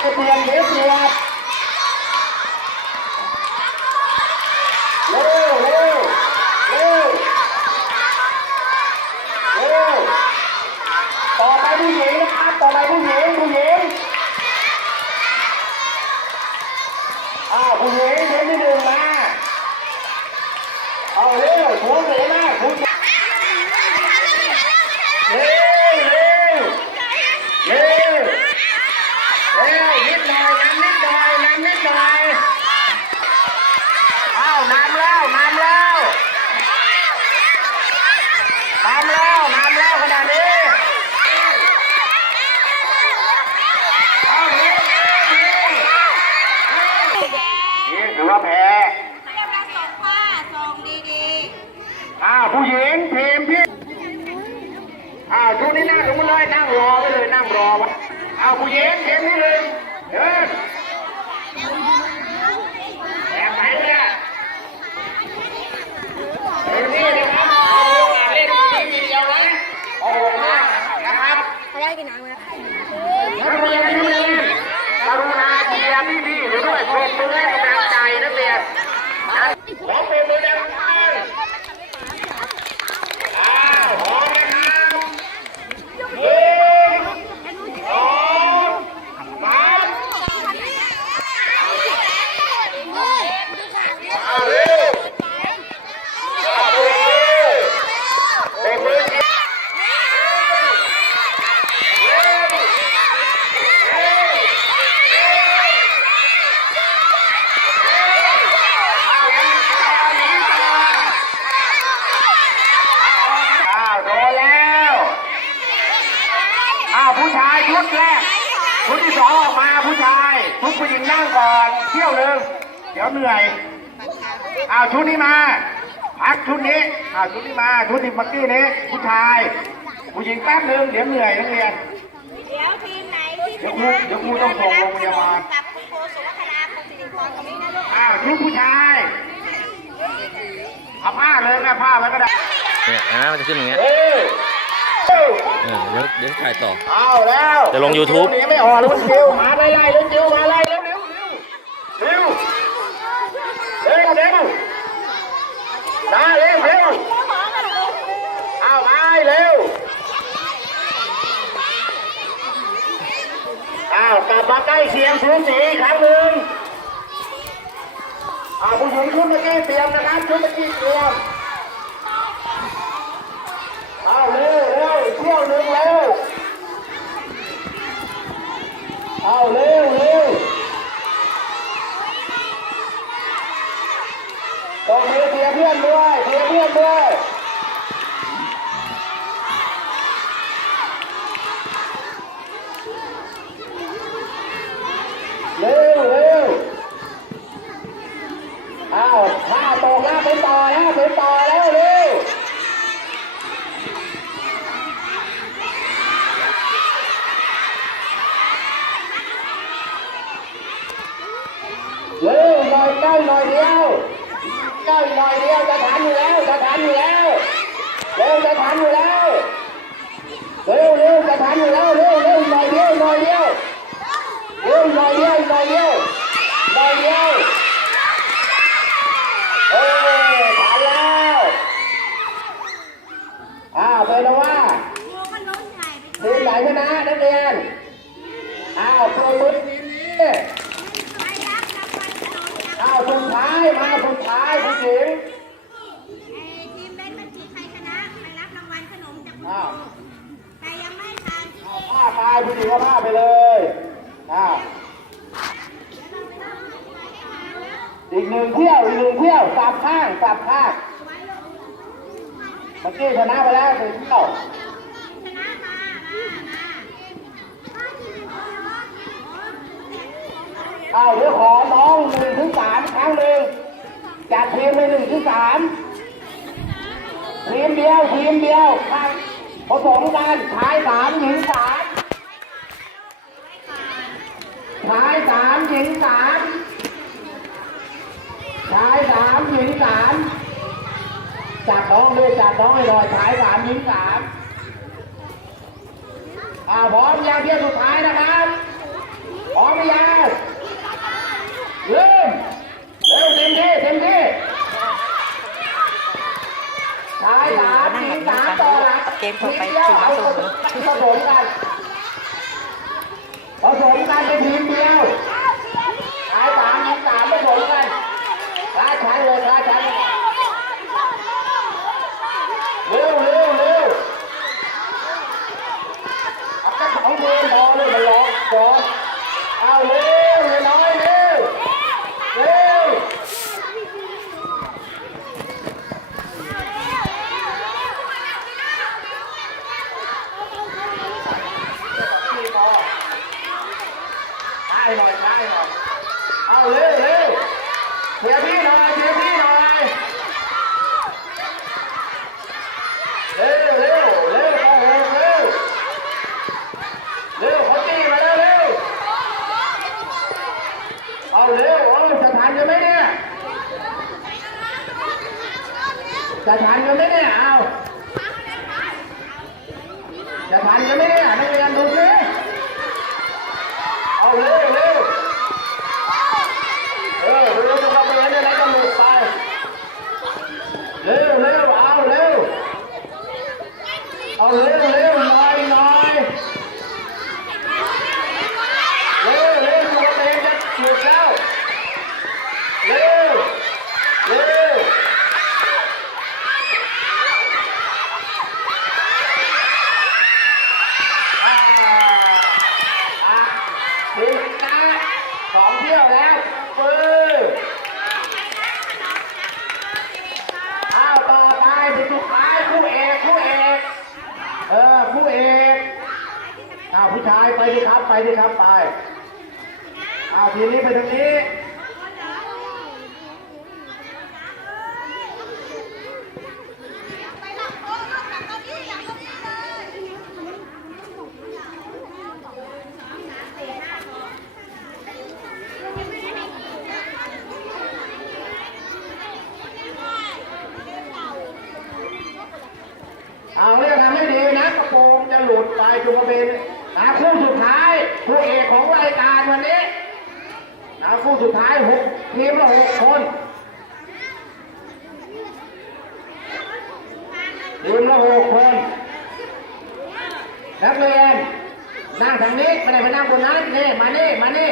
เปลี่ยนเดี๋ยวเปลี่ยนเร็วเร็วเร็วเร็วต่อไปผู้หญิงนะครับต่อไปผู้หญิงผู้หญิงอ้าวผู้หญิงเทมที่หนึ่งมาเอาเร็วถูเสียมากถูเสียเร็วเร็วเร็ว เฮ้ยนิดหน่อยน้ำนิดหน่อยน้ำนิดหน่อยอ้าวน้ำแล้วน้ำแล้วน้ำแล้วน้ำแล้วขนาดนี้เอาเร็วเร็วเร็วนี่ถือว่าแพ้กำลังส่งผ้าส่งดีอ้าวผู้หญิงทีมพี่อ้าวชุดนี้นั่งลงมาเลยนั่งรอไว้เลยนั่งรอไว้อ้าวผู้หญิงทีมที่หนึ่งเดินแอบไหนเนี่ยเดี๋ยวนี้นะครับเอาโอกาสเล่นทีวีเดียวนะโอ้โห นะครับๆอะไรกันหนังวะนักเรียนนักเรียนกรุณาเชียร์พี่ๆหรือด้วยปรบมือให้กำลังใจนักเรียนนะขอปรบมือดังๆอ้าวพร้อมนะครับหนึ่งสองสามเอาเร็วเอาเร็วปรบมือเชียร์เร็ว อ้าวโดนแล้ว อ้าวผู้ชายชุดแรกชุดที่สองออกมาผู้ชายชุดผู้หญิงนั่งก่อนเที่ยวหนึ่งเดี๋ยวเหนื่อยอ้าวชุดนี้มา พักชุดนี้อ้าวชุดนี้มา ชุดที่เมื่อกี้นี้ ผู้ชาย ผู้หญิงแป๊บหนึ่งเดี๋ยวเหนื่อยนักเรียน เดี๋ยวทีมไหนที่ชเดี๋ยวครูนะเดี๋ยวครูต้องส่งโรงพยาบาลกับคุณโคสุวัฒนาคุณสิริพรตรงนี้นะลูกอ้าวชุดผู้ชายเอาผ้าเลยแม่ผ้าไว้ก็ได้เนี่ยนะมันจะขึ้นอย่างเงี้ยเอ้ยเอ้ยเออเดี๋ยวเดี๋ยวถ่ายต่อ เอาแล้ว จะลง YouTube หนีไม่ออกลุ้นจิวมาไล่ไล่ลุ้นจิวมาไล่เร็วเร็วเร็วเร็วเร็วเร็วมาเร็ วเอามาเร็วเอาวกลับมาใกล้เคียงสูสีอีกครั้งหนึ่งเอาผู้หญิงชุดเมื่อกี้เตรียมนะครับชุดเมื่อกี้เตรียมเอาเร็วเร็วเที่ยวหนึ่งเร็วเอาเร็วเร็วต้องมีเสียเพื่อนด้วย เสียเลยเร็วเร็วอ้าวถ้าตกแล้วไปต่อแล้วไปต่อแล้วเร็วเร็วหน่อยใกล้หน่อยเดียว ใกล้หน่อยเดียวจะทันอยู่แล้วจะทันอยู่แล้วเร็วจะทันอยู่แล้วเร็วเร็วจะทันอยู่แล้วเร็วเร็วหน่อยเดียวหน่อยเดียวเร็วหน่อยเดียวหน่อยเดียวหน่อยเดียวเออทันแล้วอ้าวเป็นแล้วว่า โมมันล้มใหญ่ไป ทีมไหนชนะนักเรียน อ้าวโปรมือทีมนี้ ไปรับรางวัลขนมจาก อ้าวสุดท้ายมาสุดท้ายผู้หญิง ไอ้ทีมเบนบัญชีใครชนะไปรับรางวัลขนมจากคุณ อ้าวแต่ยังไม่ทันเอาผ้าไปผู้หญิงก็ผ้าไปเลยอ้าวอีกหนึ่งเที่ยวอีกหนึ่งเที่ยวสับข้างสับข้างเมื่อกี้ชนะไปแล้วหนึ่งเที่ยวชนะมามาอ้าเดี๋ยวขอน้องหนึ่งถึงสามครั้งหนึ่งจัดทีมไปหนึ่งถึงสามทีมเดียวทีมเดียวข้าง ผสมกันชายสามหญิงสามชายสามหญิงสามชายสามหญิงสามจัดน้องด้วยจัดน้องให้หน่อยชายสามหญิงสามอ่าพร้อมยังเที่ยวสุดท้ายนะครับพร้อมยัง มต่ไปถือมาสูงผสมกันผสมกันเป็นทีมเดียวสายสามหญิงสามผสมกันราชายเลย E a minha ดิครับไปเอาทีนี้ไปทางนี้เอาเรื่องทำให้ดีนะกระโปรงจะหลุดไปจุกระเบน นะคู่สุดท้ายคู่เอกของรายการวันนี้นะคู่สุดท้ายหกทีมละหกคนทีมละหกคนนักเรียนนั่งทางนี้ไม่ได้มานั่งบนนั้นนี่มานี่มานี่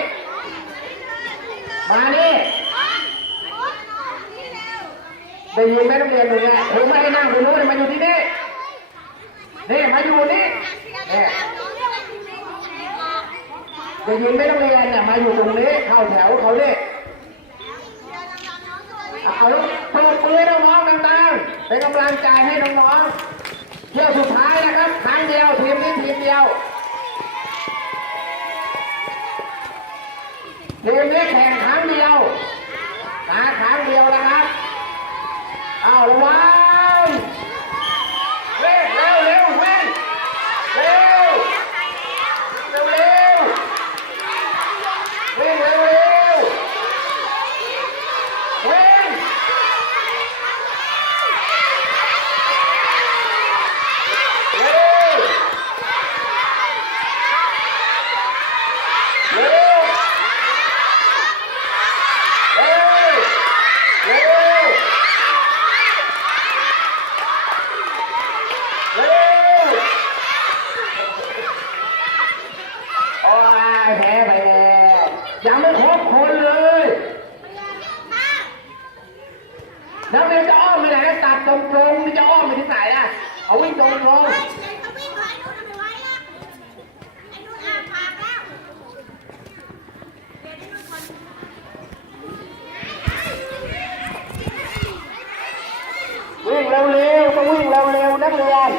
มานี่ได้ยินไหมนักเรียนตรงนี้ผมไม่ให้นั่งตรงนู้นมาอยู่ที่นี่นี่มาอยู่นี่นี่ จะยืนไม่ต้องเรียนเนี่ยมาอยู่ตรงนี้เข้าแถวเขาเรียกเอากปิดมือน้องๆต่างๆเป็นกำลังใจให้น้องๆเที่ยวสุดท้ายนะครับครั้งเดียวทีมนี้ทีมเดียวทีมนี้แข่งครั้งเดียว เอาวิ่งโดนลงวิ่งเร็วๆต้องวิ่งเร็วๆนักเรียน